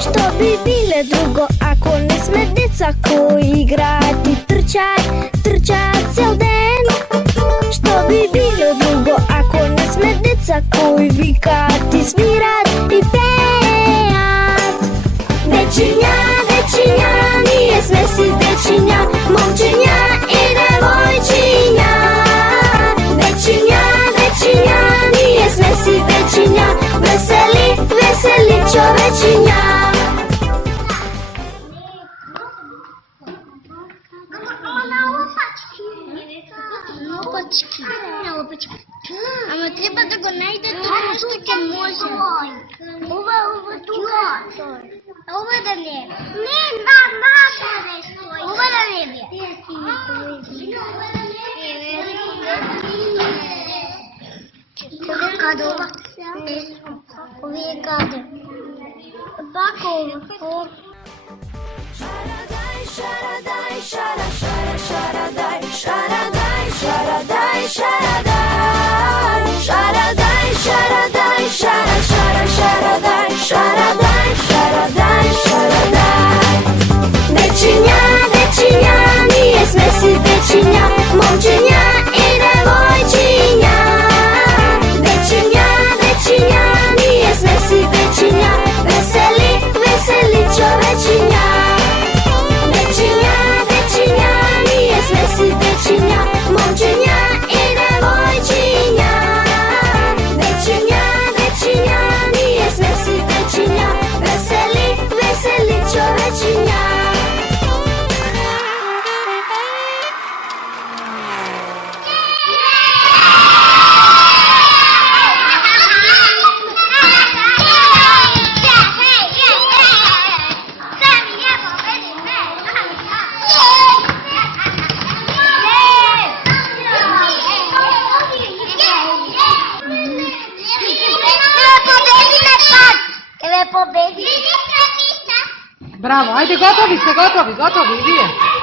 Što bi bile drugo ako ne sme deca koji igrati, trčat, trčat cel den. Što bi bilo drugo ako ne sme deca koji vikati, svirat i pejat. Dečinja, dečinja, nije sme si dečinja, momčinja i devojčinja. Dečinja, dečinja, nije sme si dečinja, veseli, veseli čovečinja. Ама treba da go najdete nešto kad može. Ova tuga. Ova da ne. Ne, mama da stoji. Ova da ne bi. Kada ova? Ove kada. Bako ova. Šaradaj, šaradaj, šara, šara, šaradaj, šaradaj, šaradaj, šaradaj. Šaradaj, šaradaj, šara, šara, šaradaj, šaradaj, šaradaj, šaradaj. Dečinja, dečinja, nije sme si dečinja, momčinja i devojčinja. Dečinja, dečinja, nije sme si dečinja, veseli, veseli čovečinja. Dečinja, dečinja, nije sme si dečinja, momčinja i devojčinja. Dečinja, dečinja, nije sme si dečinja, veseli, veseli čovečinja. Bravo, ajde gotovi ste, gotovi, vi je.